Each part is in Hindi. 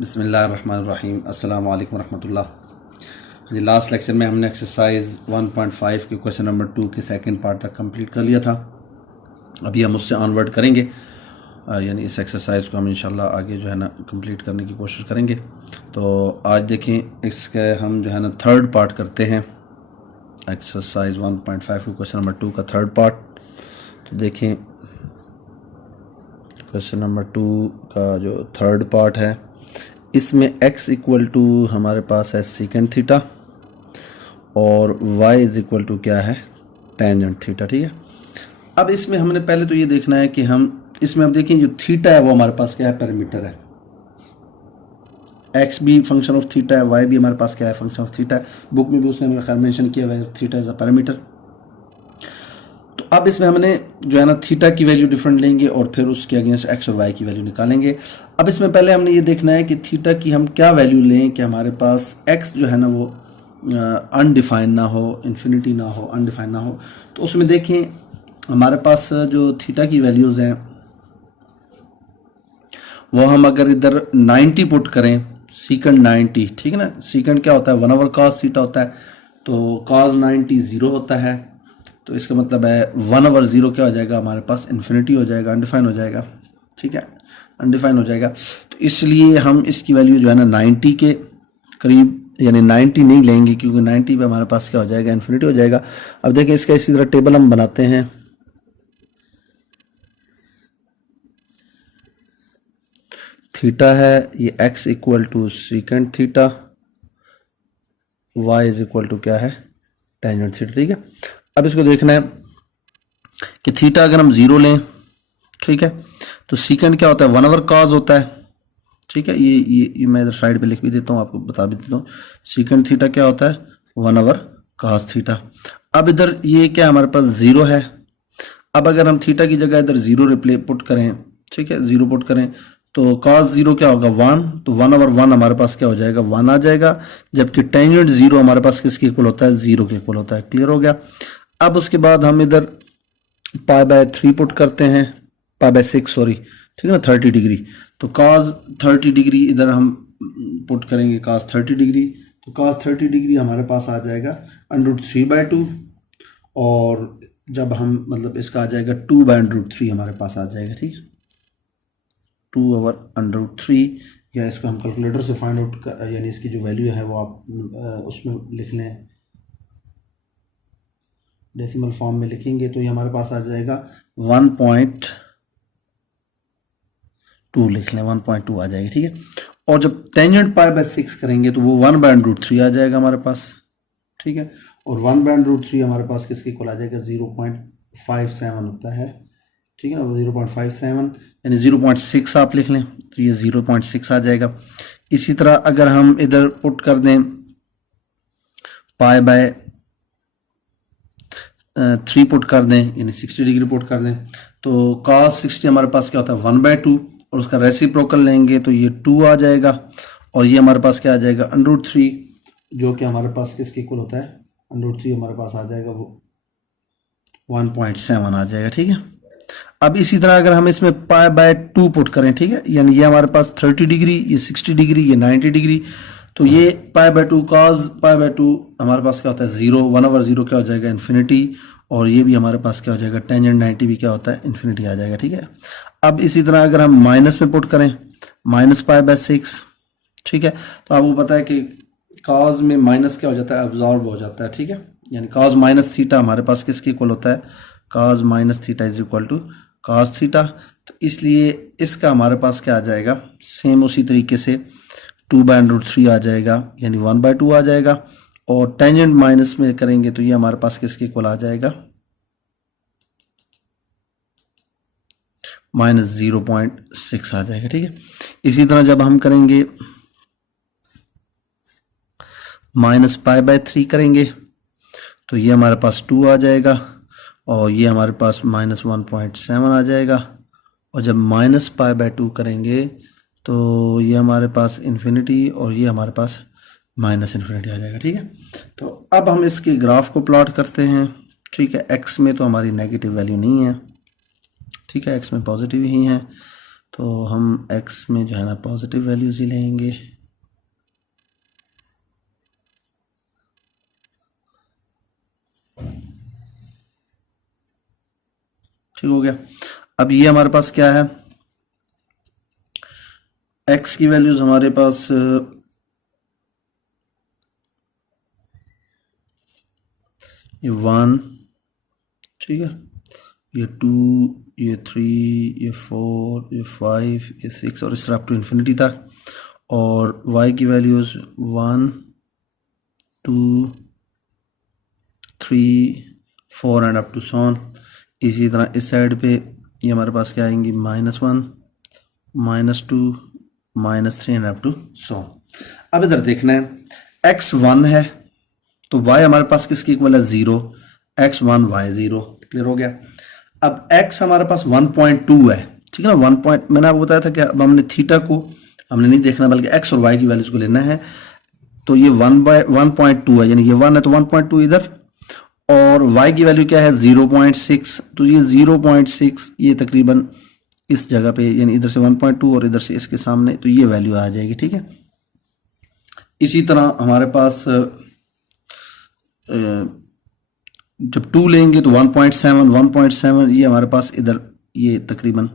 बिस्मिल्लाहिर्रहमानिर्रहीम अस्सलाम वालेकुम रहमतुल्लाह। जी लास्ट लेक्चर में हमने एक्सरसाइज 1.5 के क्वेश्चन नंबर 2 के सेकंड पार्ट तक कंप्लीट कर लिया था। अभी हम उससे ऑनवर्ड करेंगे, यानी इस एक्सरसाइज को हम इंशाल्लाह आगे जो है ना कंप्लीट करने की कोशिश करेंगे। तो आज देखें इसके हम जो है ना थर्ड पार्ट करते हैं, एक्सरसाइज 1.5 के क्वेश्चन नंबर 2 का थर्ड पार्ट। तो देखें क्वेश्चन नंबर 2 का जो थर्ड पार्ट है, इसमें x इक्वल टू हमारे पास है सीकेंट थीटा और y इज इक्वल टू क्या है, टेंजेंट थीटा। ठीक है, अब इसमें हमने पहले तो ये देखना है कि हम इसमें अब देखें जो थीटा है वो हमारे पास क्या है, पैरामीटर है। x भी फंक्शन ऑफ थीटा है, y भी हमारे पास क्या है, फंक्शन ऑफ थीटा है। बुक में भी उसने हमें खैर मेंशन किया हुआ है थीटा इज अ पैरामीटर। तो अब इसमें हमने जो है ना थीटा की वैल्यू डिफरेंट लेंगे और फिर उसके अगेंस्ट x और y की वैल्यू निकालेंगे। अब इसमें पहले हमने ये देखना है कि थीटा की हम क्या वैल्यू लें कि हमारे पास x जो है ना वो अनडिफाइंड ना हो, इन्फिनिटी ना हो, अनडिफाइंड ना हो। तो उसमें देखें हमारे पास जो थीटा की वैल्यूज़ हैं वो हम अगर इधर 90 पुट करें, सीकेंट 90, ठीक है ना, सीकेंट क्या होता है 1 ओवर cos थीटा होता है, तो cos 90 0 होता है। तो इसका मतलब है 1 ओवर 0 क्या हो जाएगा हमारे पास, इन्फिनिटी हो जाएगा, अनडिफाइन हो जाएगा। ठीक है, अनडिफाइन हो जाएगा। तो इसलिए हम इसकी वैल्यू जो है ना 90 के करीब, यानी 90 नहीं लेंगे क्योंकि 90 पे हमारे पास क्या हो जाएगा, इन्फिनिटी हो जाएगा। अब देखें इसका इसी तरह टेबल हम बनाते हैं। थीटा है ये x equal to secant theta, y is equal to क्या है, टेंजेंट थीटा। ठीक है, अब इसको देखना है कि थीटा अगर हम 0 लें, ठीक है, तो सीकेंट क्या होता है 1 ओवर cos होता है। ठीक है, ये मैं इधर साइड पे लिख भी देता हूँ, आपको बता भी देता हूँ। सीकेंट थीटा क्या होता है 1 ओवर cos थीटा। अब इधर ये क्या हमारे पास 0 है। अब अगर हम थीटा की जगह इधर 0 रिप्ले पुट करें, ठीक है, 0 पुट करें तो cos 0 क्या होगा 1, तो 1 ओवर 1 हमारे पास क्या हो जाएगा 1 आ जाएगा। जबकि टेंजेंट 0 हमारे पास किसके इक्वल होता है, 0 के इक्वल होता है। क्लियर हो गया। अब उसके बाद हम इधर π/3 पुट करते हैं, π/6 सॉरी, ठीक है ना, 30 डिग्री। तो cos 30 डिग्री इधर हम पुट करेंगे, cos 30 डिग्री, तो cos 30 डिग्री हमारे पास आ जाएगा √3/2, और जब हम मतलब इसका आ जाएगा 2/√3 हमारे पास आ जाएगा। ठीक है, 2 ओवर √3, या इसको हम कैलकुलेटर से फाइंड आउट यानी इसकी जो वैल्यू है वो आप उसमें लिख लें, डेसिमल फॉर्म में लिखेंगे तो ये हमारे पास आ जाएगा 1.2 लिख लें, 1.2 आ जाएगी। ठीक है, और जब टेंजेंट π/6 करेंगे तो वो 1/√3 आ जाएगा हमारे पास। ठीक है, और 1/√3 हमारे पास किसके इक्वल आ जाएगा, 0.57 होता है। ठीक है ना, 0.57 यानी 0.6 आप लिख लें तो ये 0.6 आ जाएगा। इसी तरह अगर हम इधर पुट कर दें π/3 पुट कर दें, यानी 60 डिग्री पुट कर दें, तो cos 60 हमारे पास क्या होता है 1/2, और उसका रेसिप्रोकल लेंगे तो ये 2 आ जाएगा, और ये हमारे पास क्या आ जाएगा √3, जो कि हमारे पास किसके इक्वल होता है, √3 हमारे पास आ जाएगा वो 1.7 आ जाएगा। ठीक है, अब इसी तरह अगर हम इसमें π/2 पुट करें, ठीक है, यानी ये हमारे पास 30 डिग्री, ये 60 डिग्री, ये 90 डिग्री, तो ये π/2 cos π/2 हमारे पास क्या होता है 0, 1 ओवर 0 क्या हो जाएगा इन्फिनिटी, और ये भी हमारे पास क्या हो जाएगा टेंजेंट 90 भी क्या होता है इन्फिनिटी आ जाएगा। ठीक है, अब इसी तरह अगर हम माइनस में पुट करें -π/6, ठीक है, तो आपको पता है कि cos में माइनस क्या हो जाता है, अब्जॉर्ब हो जाता है। ठीक है, यानी cos माइनस थीटा हमारे पास किसके इक्वल होता है, cos minus theta is equal to cos theta. तो इसलिए इसका हमारे पास क्या आ जाएगा, सेम उसी तरीके से 2/√3 आ जाएगा, यानी 1/2 आ जाएगा, और टेंजेंट माइनस में करेंगे तो ये हमारे पास किसके इक्वल आ जाएगा, -0.6 आ जाएगा। ठीक है, इसी तरह जब हम करेंगे -π/3 करेंगे तो ये हमारे पास 2 आ जाएगा, और ये हमारे पास -1.7 आ जाएगा, और जब -π/2 करेंगे तो ये हमारे पास इन्फिनिटी, और ये हमारे पास -इन्फिनिटी आ जाएगा। ठीक है, तो अब हम इसके ग्राफ को प्लॉट करते हैं। ठीक है, x में तो हमारी नेगेटिव वैल्यू नहीं है, ठीक है, x में पॉजिटिव ही है, तो हम x में जो है ना पॉजिटिव वैल्यूज ही लेंगे। ठीक हो गया। अब ये हमारे पास क्या है, x की वैल्यूज हमारे पास ये 1, ठीक है, ये 2, ये 3, ये 4, ये 5, ये 6 और इस तरह अप टू इन्फिनिटी तक। और y की values 1, 2, 3, 4 and up to so on. इसी तरह इस साइड पे ये हमारे पास क्या आएंगी, -1, -2, -3 एंड अप टू सॉन। अब इधर देखना है x 1 है तो y हमारे पास किसके इक्वल है, 0, x 1 y 0। क्लियर हो गया। अब x हमारे पास 1.2 है, ठीक है ना, 1 मैंने आपको बताया था कि अब हमने थीटा को हमने नहीं देखना बल्कि x और y की वैल्यूज को लेना है। तो ये 1/1.2 है, यानी ये 1 है तो 1.2 इधर, और y की वैल्यू क्या है 0.6, तो ये 0.6 ये तकरीबन इस जगह पे, यानी इधर से 1.2 और इधर से इसके सामने, तो ये वैल्यू आ जाएगी। ठीक है। इसी तरह हमारे पास जब 2 लेंगे तो 1.7 ये हमारे पास इधर ये तकरीबन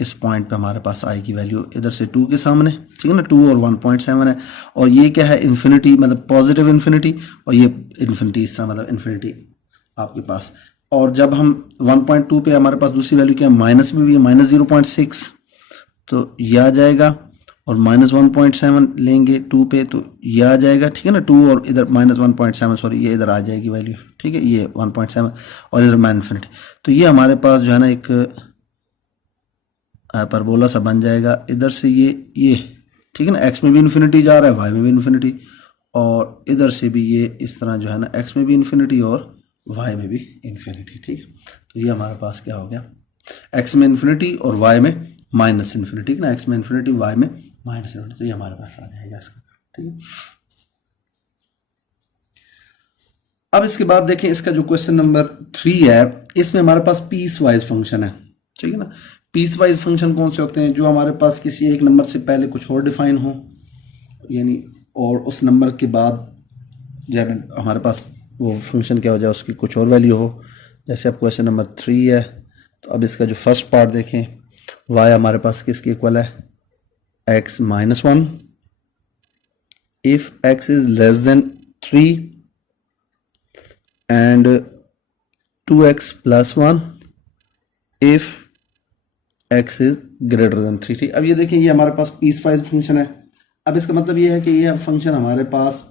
इस पॉइंट पे हमारे पास आई की वैल्यू इधर से 2 के सामने, ठीक है ना, 2 और 1.7 है। और ये क्या है, इन्फिनिटी, मतलब पॉजिटिव इन्फिनिटी, और ये इन्फिनिटी इस तरह, मतलब इन्फिनिटी आपके पास। और जब हम 1.2 पे हमारे पास दूसरी वैल्यू क्या है, माइनस में भी है, -0.6, तो ये आ जाएगा। और -1.7 लेंगे 2 पे तो ये आ जाएगा, ठीक है ना, 2 और इधर -1.7, सॉरी ये इधर आ जाएगी वैल्यू, ठीक है, ये 1.7 और इधर -इन्फिनिटी। तो ये हमारे पास जो है ना एक हाइपरबोला सा बन जाएगा इधर से ये, ठीक है ना, x में भी इन्फिनिटी जा रहा है, y में भी इन्फिनिटी, और इधर से भी ये इस तरह जो है ना x में भी इन्फिनिटी और y में भी इन्फिनिटी। ठीक है, तो ये हमारे पास क्या हो गया, x में इन्फिनिटी और y में -इन्फिनिटी, ठीक है ना, x में इन्फिनिटी y में -इन्फिनिटी, तो ये हमारे पास आ जाएगा इसका। ठीक है। अब इसके बाद देखें इसका जो क्वेश्चन नंबर 3 है, इसमें हमारे पास पीस वाइज फंक्शन है, ठीक है ना। पीस वाइज फंक्शन कौन से होते हैं, जो हमारे पास किसी एक नंबर से पहले कुछ और डिफाइन हो, यानी और उस नंबर के बाद जो है हमारे पास वो फंक्शन क्या हो जाए, उसकी कुछ और वैल्यू हो। जैसे अब क्वेश्चन नंबर 3 है, तो अब इसका जो फर्स्ट पार्ट देखें, y हमारे पास किसके इक्वल है, x -1 if x is less than 3 and 2x + 1 if x is greater than 3। ठीक, अब ये देखिए ये हमारे पास पीस वाइज फंक्शन है। अब इसका मतलब ये है कि ये फंक्शन हमारे पास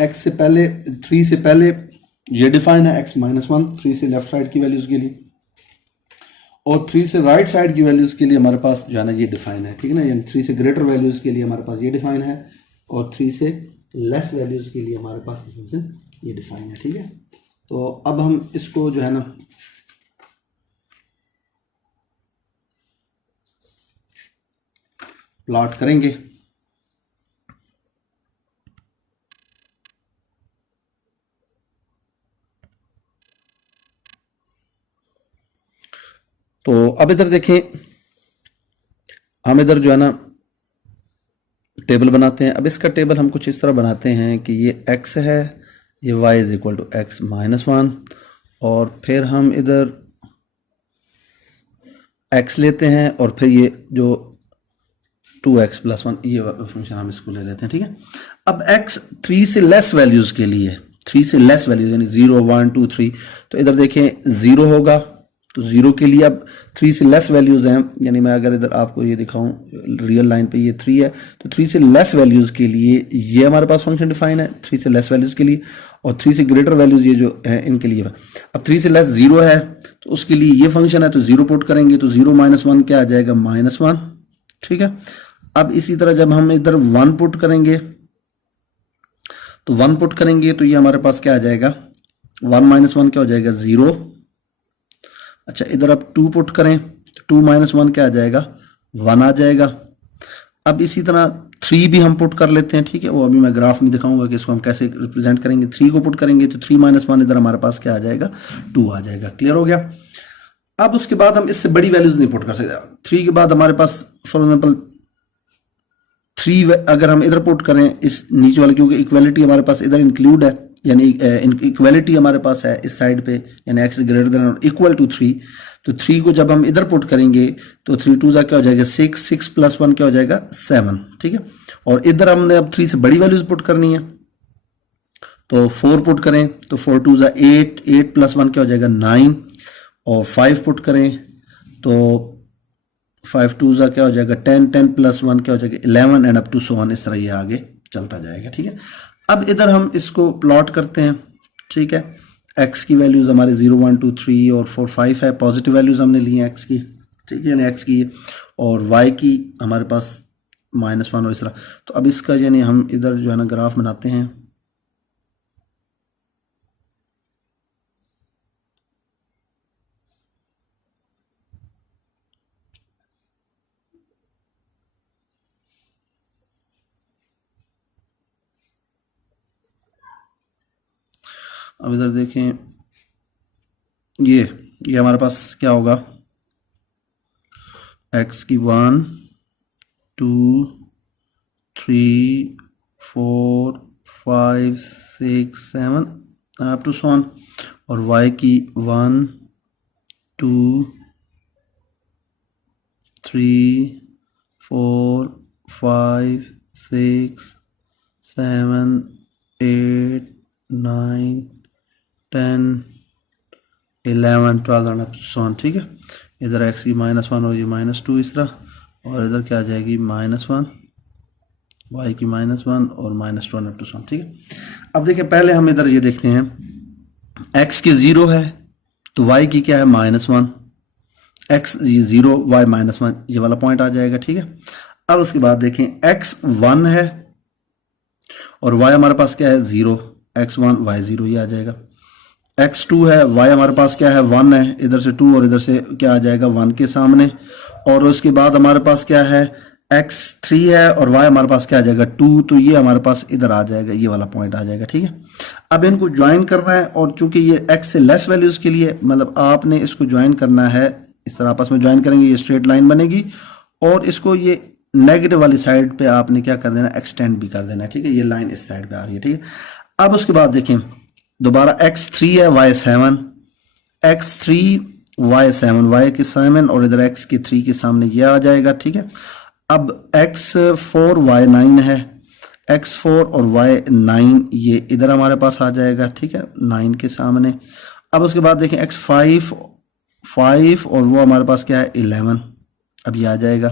x से पहले 3 से पहले ये डिफाइन है, x -1 3 से लेफ्ट साइड की वैल्यूज के लिए, और 3 से राइट साइड की वैल्यूज के लिए हमारे पास जो है ना ये डिफाइन है, ठीक है ना, यानी 3 से ग्रेटर वैल्यूज के लिए हमारे पास ये डिफाइन है, और 3 से लेस वैल्यूज के लिए हमारे पास फंक्शन ये डिफाइन है। ठीक है, तो अब हम इसको जो है ना प्लॉट करेंगे। तो अब इधर देखें, हम इधर जो है ना टेबल बनाते हैं। अब इसका टेबल हम कुछ इस तरह बनाते हैं कि ये x है, ये y = x -1, और फिर हम इधर x लेते हैं, और फिर ये जो 2x + 1 ये फंक्शन हम इसको ले लेते हैं। ठीक है, अब x 3 से लेस वैल्यूज के लिए, 3 से लेस वैल्यूज यानी 0 1 2 3, तो इधर देखें 0 होगा, तो 0 के लिए अब 3 से लेस वैल्यूज हैं, यानी मैं अगर इधर आपको ये दिखाऊं रियल लाइन पे ये 3 है, तो 3 से लेस वैल्यूज के लिए ये हमारे पास फंक्शन डिफाइन है, 3 से लेस वैल्यूज के लिए, और 3 से ग्रेटर वैल्यूज ये जो है इनके लिए। अब 3 से लेस 0 है तो उसके लिए ये फंक्शन है, तो 0 पुट करेंगे तो 0 -1 क्या आ जाएगा, -1। ठीक है, अब इसी तरह जब हम इधर 1 पुट करेंगे तो 1 पुट करेंगे तो ये हमारे पास क्या आ जाएगा, 1 - 1 क्या हो जाएगा, 0। अच्छा, इधर अब 2 पुट करें तो 2 - 1 क्या आ जाएगा, 1 आ जाएगा। अब इसी तरह 3 भी हम पुट कर लेते हैं, ठीक है, वो अभी मैं ग्राफ में दिखाऊंगा कि इसको हम कैसे रिप्रेजेंट करेंगे। 3 को पुट करेंगे तो 3 - 1 इधर हमारे पास क्या आ जाएगा, 2 आ जाएगा। क्लियर हो गया। अब उसके बाद हम इससे बड़ी वैल्यूज नहीं पुट कर सकते। 3 के बाद हमारे पास फॉर एग्जाम्पल 3 अगर हम इधर पुट करें इस नीचे वाले, क्योंकि इक्वालिटी हमारे पास इधर इंक्लूड है, यानी इक्वालिटी हमारे पास है इस साइड पे, यानी x इज ग्रेटर देन और इक्वल टू 3, तो 3 को जब हम इधर पुट करेंगे तो 3 2 क्या हो जाएगा 6, 6 प्लस 1 क्या हो जाएगा 7, ठीक है। और इधर हमने अब 3 से बड़ी वैल्यूज पुट करनी है, तो 4 पुट करें तो 4 2 8, 8 प्लस 1 क्या हो जाएगा 9, और 5 पुट करें तो 5 2 क्या हो जाएगा 10, 10 प्लस 1 क्या हो जाएगा 11 and up to so on, इस तरह ये आगे चलता जाएगा, ठीक है। अब इधर हम इसको प्लॉट करते हैं, ठीक है। x की वैल्यूज हमारे 0 1 2 3 और 4 5 है, पॉजिटिव वैल्यूज हमने ली हैं x की, ठीक है, यानी x की, और y की हमारे पास -1 और इस तरह। तो अब इसका यानी हम इधर जो है ना ग्राफ बनाते हैं। अब इधर देखें, ये हमारे पास क्या होगा, x की 1 2 3 4 5 6 7 अप टू सो ऑन, और y की 1 2 3 4 5 6 7 8 9 10 11 12 and up to so on, ठीक है। इधर x की -1 और ये -2 इस तरह, और इधर क्या आ जाएगी -1, y की -1 और -2 and up to so on, ठीक है। अब देखिए पहले हम इधर ये देखते हैं, x की 0 है तो y की क्या है -1, x 0 y -1, ये वाला पॉइंट आ जाएगा, ठीक है। अब उसके बाद देखें x 1 है और y हमारे पास क्या है 0, x 1 y 0 ये आ जाएगा। x 2 है, y हमारे पास क्या है 1 है, इधर से 2 और इधर से क्या आ जाएगा 1 के सामने, और उसके बाद हमारे पास क्या है x 3 है और y हमारे पास क्या आ जाएगा 2, तो ये हमारे पास इधर आ जाएगा, ये वाला पॉइंट आ जाएगा, ठीक है। अब इनको ज्वाइन करना है, और चूंकि ये x से लेस वैल्यूज के लिए मतलब आपने इसको ज्वाइन करना है, इस तरह आपस में ज्वाइन करेंगे, ये स्ट्रेट लाइन बनेगी, और इसको ये नेगेटिव वाली साइड पे आपने क्या कर देना, एक्सटेंड भी कर देना है, ठीक है। ये लाइन इस साइड पे आ रही है, ठीक है। अब उसके बाद देखें दोबारा x3 है y 7, x3 y 7, y के 7 और इधर x के 3 के सामने ये आ जाएगा, ठीक है। अब x4 y 9 है, x4 और y 9 ये इधर हमारे पास आ जाएगा, ठीक है, 9 के सामने। अब उसके बाद देखें x5 5 और वो हमारे पास क्या है 11, अब ये आ जाएगा,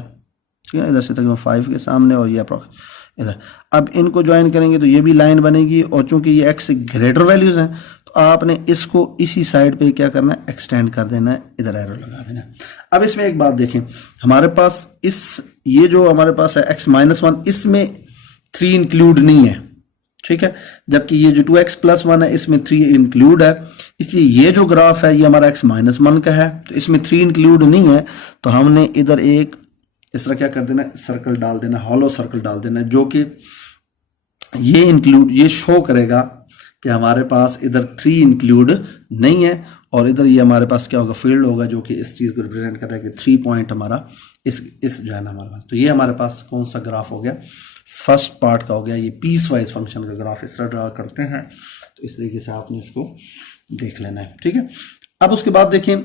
ठीक है ना, इधर से तकरीबन 5 के सामने और ये अप्रॉक्स इधर। अब इनको ज्वाइन करेंगे तो ये भी लाइन बनेगी, और चूंकि ये x ग्रेटर वैल्यूज हैं तो आपने इसको इसी साइड पे क्या करना है, एक्सटेंड कर देना है, इधर एरो लगा देना है। अब इसमें एक बात देखें, हमारे पास ये जो हमारे पास है x -1, इसमें 3 इंक्लूड नहीं है, ठीक है, जबकि ये जो 2x + 1 है इसमें 3 इंक्लूड है, इसलिए ये जो ग्राफ है ये हमारा x -1 का है, तो इसमें 3 इंक्लूड नहीं है, तो हमने इधर एक इस तरह क्या कर देना, सर्कल डाल देना, हॉलो सर्कल डाल देना, जो कि ये शो करेगा कि हमारे पास इधर 3 इंक्लूड नहीं है, और इधर ये हमारे पास क्या होगा, फील्ड होगा, जो कि इस चीज़ को रिप्रेजेंट कर रहा है कि 3 पॉइंट हमारा इस जो है ना हमारे पास। तो ये हमारे पास कौन सा ग्राफ हो गया, फर्स्ट पार्ट का हो गया, ये पीस वाइज फंक्शन का ग्राफ इस तरह ड्रा करते हैं, तो इस तरीके से आपने इसको देख लेना है, ठीक है। अब उसके बाद देखें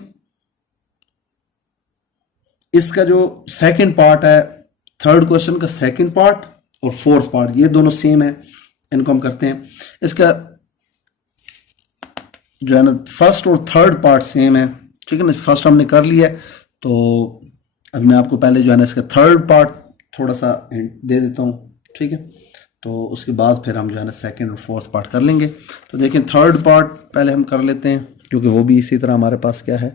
इसका जो सेकंड पार्ट है, थर्ड क्वेश्चन का सेकंड पार्ट और फोर्थ पार्ट, ये दोनों सेम है, इनको हम करते हैं। इसका जो है ना फर्स्ट और थर्ड पार्ट सेम है, ठीक है ना, फर्स्ट हमने कर लिया है, तो अब मैं आपको पहले जो है ना इसका थर्ड पार्ट थोड़ा सा दे देता हूँ, ठीक है, तो उसके बाद फिर हम जो है ना सेकंड और फोर्थ पार्ट कर लेंगे। तो देखें थर्ड पार्ट पहले हम कर लेते हैं, क्योंकि वो भी इसी तरह हमारे पास क्या है,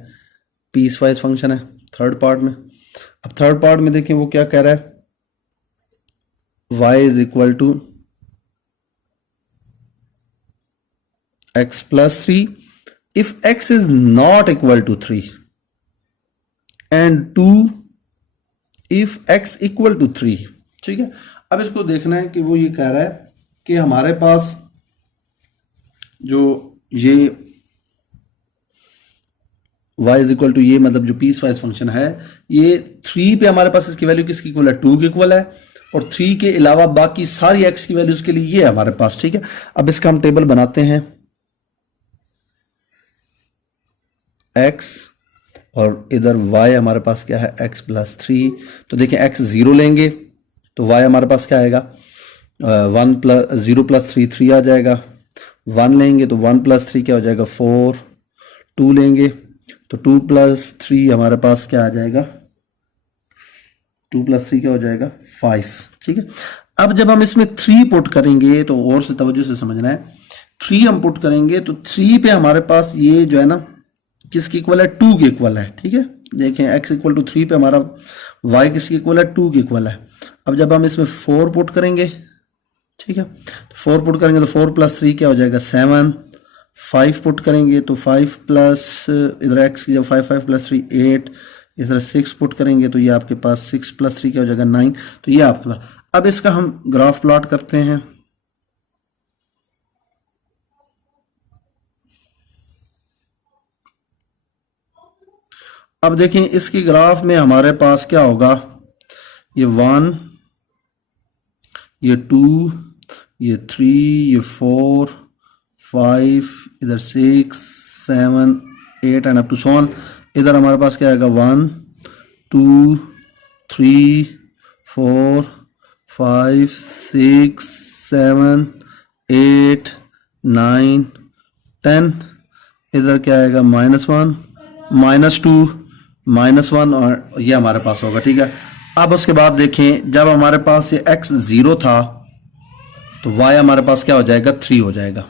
पीस वाइज फंक्शन है थर्ड पार्ट में। अब थर्ड पार्ट में देखें वो क्या कह रहा है, y is equal to x + 3 if x is not equal to 3 and 2 if x equal to 3, ठीक है। अब इसको देखना है कि वो ये कह रहा है कि हमारे पास जो ये y इज इक्वल टू ये मतलब जो पीस वाइज फंक्शन है ये 3 पे हमारे पास इसकी वैल्यू किसकी इक्वल है, 2 की इक्वल है, और 3 के अलावा बाकी सारी x की वैल्यूज के लिए ये है हमारे पास, ठीक है। अब इसका हम टेबल बनाते हैं, x और इधर y हमारे पास क्या है, x प्लस 3। तो देखिए x 0 लेंगे तो y हमारे पास क्या आएगा, 1 प्लस 0 प्लस 3 3 आ जाएगा, 1 लेंगे तो 1 प्लस 3 क्या हो जाएगा 4, 2 लेंगे तो 2 प्लस 3 हमारे पास क्या आ जाएगा, 2 प्लस 3 क्या हो जाएगा 5, ठीक है। अब जब हम इसमें 3 पुट करेंगे तो और से तवज्जो से समझना है, 3 हम पुट करेंगे तो 3 पे हमारे पास ये जो है ना किसकी इक्वल है, 2 की इक्वल है, ठीक है। देखें x इक्वल टू 3 पे हमारा y किसकी इक्वल है, 2 की इक्वल है। अब जब हम इसमें 4 पुट करेंगे, ठीक है, तो 4 पुट करेंगे तो 4 प्लस 3 क्या हो जाएगा 7, 5 पुट करेंगे तो 5 प्लस इधर x की जब 5 प्लस 3 8, इधर 6 पुट करेंगे तो ये आपके पास 6 प्लस 3 क्या हो जाएगा 9, तो ये आपके पास। अब इसका हम ग्राफ प्लॉट करते हैं, अब देखें इसकी ग्राफ में हमारे पास क्या होगा, ये 1, ये 2, ये 3, ये 4, 5, इधर 6, 7, 8 and up to so on. इधर हमारे पास क्या आएगा 1, 2, 3, 4, 5, 6, 7, 8, 9, 10। इधर क्या आएगा -1, -2, -1 और ये हमारे पास होगा, ठीक है। अब उसके बाद देखें जब हमारे पास ये x 0 था तो y हमारे पास क्या हो जाएगा 3 हो जाएगा।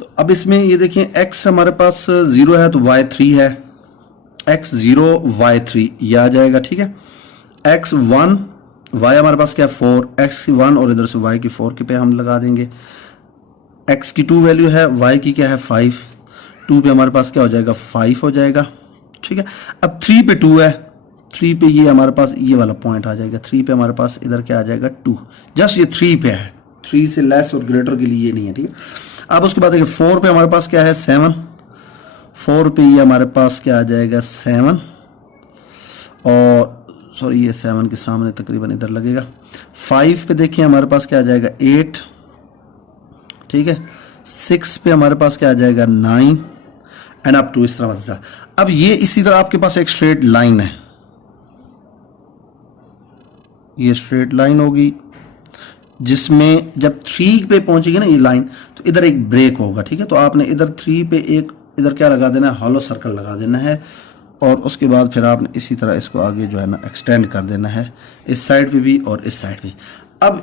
तो अब इसमें ये देखें x हमारे पास 0 है तो y 3 है, x 0 y 3 ये आ जाएगा, ठीक है। x 1 y हमारे पास क्या है 4, x की 1 और इधर से y की 4 के पे हम लगा देंगे। x की 2 वैल्यू है, y की क्या है 5, 2 पे हमारे पास क्या हो जाएगा 5 हो जाएगा, ठीक है। अब 3 पे 2 है, 3 पे ये हमारे पास ये वाला पॉइंट आ जाएगा, 3 पे हमारे पास इधर क्या आ जाएगा 2, जस्ट ये 3 पे है, 3 से लेस और ग्रेटर के लिए ये नहीं है, ठीक है। अब उसके बाद देखिए 4 पे हमारे पास क्या है 7, 4 पे ये हमारे पास क्या आ जाएगा 7, और सॉरी ये 7 के सामने तकरीबन इधर लगेगा। 5 पे देखिए हमारे पास क्या आ जाएगा 8, ठीक है। 6 पे हमारे पास क्या आ जाएगा 9 एंड अप टू इस तरह मतलब। अब ये इसी तरह आपके पास एक स्ट्रेट लाइन है, ये स्ट्रेट लाइन होगी जिसमें जब 3 पे पहुंचेगी ना ये लाइन तो इधर एक ब्रेक होगा, ठीक है। तो आपने इधर 3 पे एक इधर क्या लगा देना है, हॉलो सर्कल लगा देना है, और उसके बाद फिर आपने इसी तरह इसको आगे जो है ना एक्सटेंड कर देना है, इस साइड पे भी और इस साइड पे। अब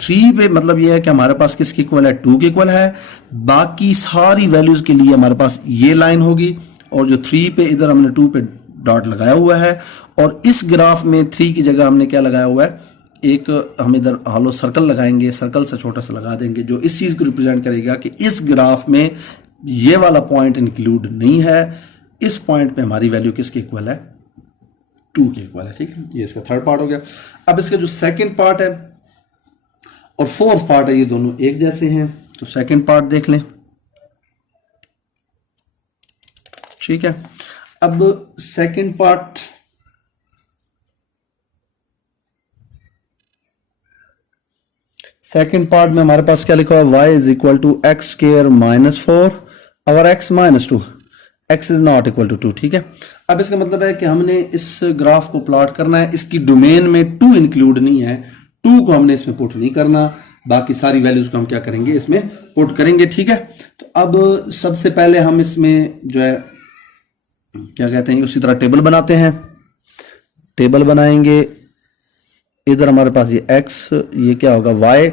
3 पे मतलब ये है कि हमारे पास किसकी इक्वल है 2 की इक्वल है, बाकी सारी वैल्यूज के लिए हमारे पास ये लाइन होगी, और जो 3 पे इधर हमने 2 पे डॉट लगाया हुआ है, और इस ग्राफ में 3 की जगह हमने क्या लगाया हुआ है, एक हम इधर हॉलो सर्कल लगाएंगे, सर्कल से छोटा सा लगा देंगे जो इस चीज को रिप्रेजेंट करेगा कि इस ग्राफ में ये वाला पॉइंट इंक्लूड नहीं है, इस पॉइंट पे हमारी वैल्यू किसके इक्वल है 2 के इक्वल है, ठीक है। ये इसका थर्ड पार्ट हो गया। अब इसका जो सेकंड पार्ट है और फोर्थ पार्ट है ये दोनों एक जैसे हैं, तो सेकंड पार्ट देख लें, ठीक है। अब सेकंड पार्ट में हमारे पास क्या लिखा हुआ है, y is equal to x square -4 और x -2, x is not equal to 2, ठीक है। अब इसका मतलब है कि हमने इस ग्राफ को प्लॉट करना है, इसकी डोमेन में 2 इंक्लूड नहीं है, 2 को हमने इसमें पुट नहीं करना, बाकी सारी वैल्यूज को हम क्या करेंगे इसमें पुट करेंगे, ठीक है। तो अब सबसे पहले हम इसमें जो है क्या कहते हैं उसी तरह टेबल बनाते हैं, टेबल बनाएंगे, इधर हमारे पास ये x, ये क्या होगा y।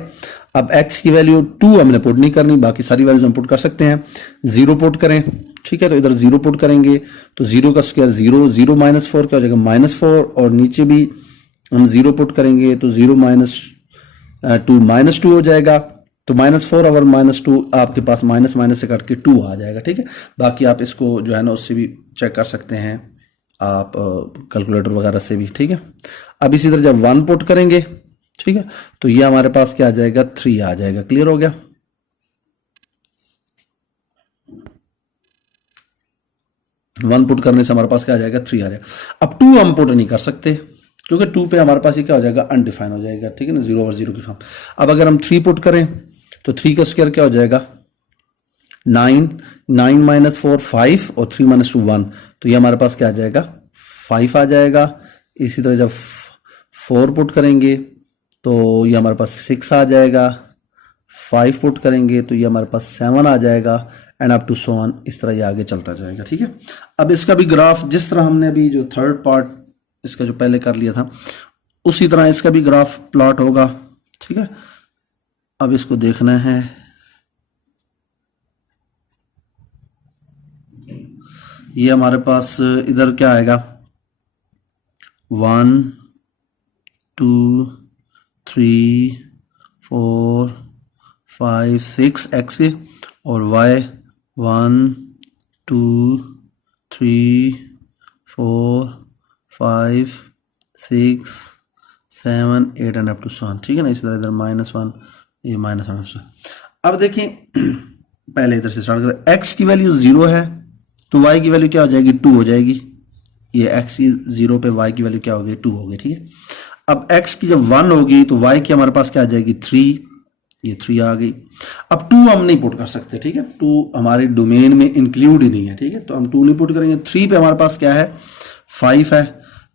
अब x की वैल्यू 2 हमने पुट नहीं करनी, बाकी सारी वैल्यूज हम पुट कर सकते हैं। 0 पुट करें, ठीक है, तो इधर 0 पुट करेंगे तो 0 का स्क्वायर 0, 0 -4 क्या हो जाएगा -4, और नीचे भी हम 0 पुट करेंगे तो 0 -2 हो जाएगा, तो -4 और -2 आपके पास माइनस माइनस से कट के 2 आ जाएगा, ठीक है। बाकी आप इसको जो है ना उससे भी चेक कर सकते हैं आप कैलकुलेटर वगैरह से भी, ठीक है। अब इसी तरह जब 1 पुट करेंगे, ठीक है, तो ये हमारे पास क्या आ जाएगा 3 आ जाएगा, क्लियर हो गया। 1 पुट करने से हमारे पास क्या आ जाएगा 3 आ जाएगा। अब 2 हम पुट नहीं कर सकते क्योंकि 2 पे हमारे पास ये क्या हो जाएगा अनडिफाइन हो जाएगा, ठीक है ना, 0 और 0 की फॉर्म। अब अगर हम 3 पुट करें तो 3 का स्क्वायर क्या हो जाएगा 9, 9 माइनस 4 5 और 3 माइनस 2 1, तो ये हमारे पास क्या आ जाएगा 5 आ जाएगा। इसी तरह जब 4 पुट करेंगे तो ये हमारे पास 6 आ जाएगा, 5 पुट करेंगे तो ये हमारे पास 7 आ जाएगा, and up to so on, इस तरह ये आगे चलता जाएगा, ठीक है। अब इसका भी ग्राफ जिस तरह हमने अभी जो थर्ड पार्ट इसका जो पहले कर लिया था उसी तरह इसका भी ग्राफ प्लॉट होगा, ठीक है। अब इसको देखना है, ये हमारे पास इधर क्या आएगा 1 2 3 4 5 6 एक्स और वाई 1 2 3 4 5 6 7 8 एंड अप टू 1, ठीक है ना। इसी तरह इधर -1, ये -1। अब देखिए पहले इधर से स्टार्ट करें, x की वैल्यू 0 है तो y की वैल्यू क्या हो जाएगी 2 हो जाएगी। ये x की 0 पे y की वैल्यू क्या हो गई 2 हो गई, ठीक है। अब x की जब 1 होगी तो y की हमारे पास क्या आ जाएगी 3, ये 3 आ गई। अब 2 हम नहीं पुट कर सकते, ठीक है, 2 हमारे डोमेन में इंक्लूड ही नहीं है, ठीक है, तो हम 2 नहीं पुट करेंगे। 3 पे हमारे पास क्या है 5 है,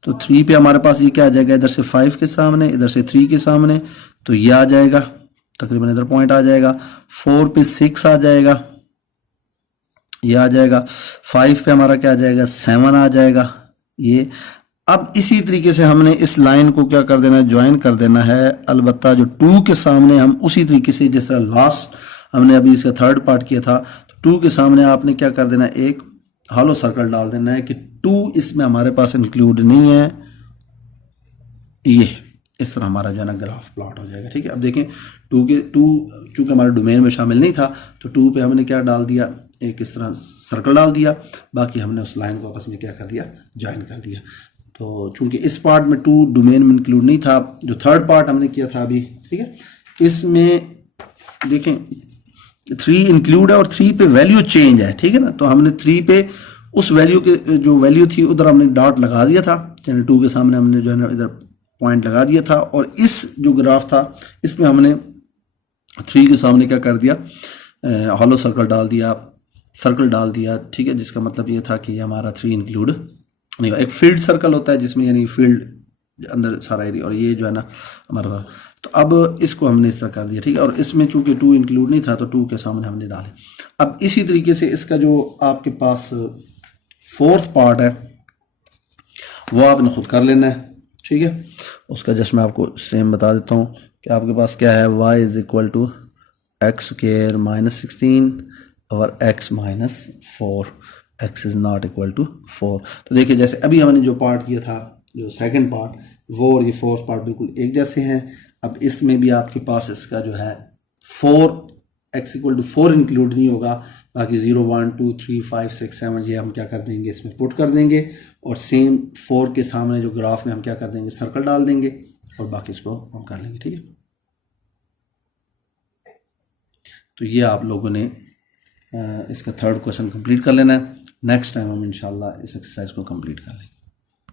तो 3 पे हमारे पास ये क्या आ जाएगा इधर से 5 के सामने, इधर से 3 के सामने, तो ये आ जाएगा तकरीबन इधर पॉइंट आ जाएगा। 4 पे 6 आ जाएगा, ये आ जाएगा। 5 पे हमारा क्या आ जाएगा 7 आ जाएगा ये। अब इसी तरीके से हमने इस लाइन को क्या कर देना है ज्वाइन कर देना है, अलबत्ता जो 2 के सामने हम उसी तरीके से जिस तरह लास्ट हमने अभी इसका थर्ड पार्ट किया था, तो 2 के सामने आपने क्या कर देना है एक हॉलो सर्कल डाल देना है कि 2 इसमें हमारे पास इंक्लूड नहीं है। ये इस तरह हमारा जो है ना ग्राफ प्लॉट हो जाएगा, ठीक है। अब देखें 2 चूंकि हमारे डोमेन में शामिल नहीं था तो 2 पे हमने क्या डाल दिया एक इस तरह सर्कल डाल दिया, बाकी हमने उस लाइन को आपस में क्या कर दिया ज्वाइन कर दिया। तो चूंकि इस पार्ट में 2 डोमेन में इंक्लूड नहीं था, जो थर्ड पार्ट हमने किया था अभी, ठीक है, इसमें देखें 3 इंक्लूड है और 3 पे वैल्यू चेंज है, ठीक है ना। तो हमने 3 पे उस वैल्यू के जो वैल्यू थी उधर हमने डॉट लगा दिया था, यानी 2 के सामने हमने जो है ना इधर पॉइंट लगा दिया था, और इस जो ग्राफ था इसमें हमने 3 के सामने क्या कर दिया हॉलो सर्कल डाल दिया, ठीक है, जिसका मतलब ये था कि ये हमारा 3 इंक्लूड नहीं। एक फील्ड सर्कल होता है जिसमें यानी फील्ड अंदर सारा एरिया, और ये जो है ना हमारे पास, तो अब इसको हमने इस तरह कर दिया, ठीक है। और इसमें चूंकि 2 इंक्लूड नहीं था तो 2 के सामने हमने डाले। अब इसी तरीके से इसका जो आपके पास फोर्थ पार्ट है वो आपने खुद कर लेना है, ठीक है। उसका जस्ट मैं आपको सेम बता देता हूँ कि आपके पास क्या है y is equal to x square -16 और x -4, x is not equal to 4। तो देखिए जैसे अभी हमने जो पार्ट किया था जो सेकंड पार्ट, वो और ये फोर्थ पार्ट बिल्कुल एक जैसे हैं। अब इसमें भी आपके पास इसका जो है 4 x इक्वल टू 4 इंक्लूड नहीं होगा, बाकी 0 1 2 3 5 6 7 ये हम क्या कर देंगे इसमें पुट कर देंगे, और सेम 4 के सामने जो ग्राफ में हम क्या कर देंगे सर्कल डाल देंगे, और बाकी इसको हम कर लेंगे, ठीक है। तो ये आप लोगों ने इसका थर्ड क्वेश्चन कंप्लीट कर लेना है। नेक्स्ट टाइम हम इंशाल्लाह इस एक्सरसाइज को कंप्लीट कर लेंगे।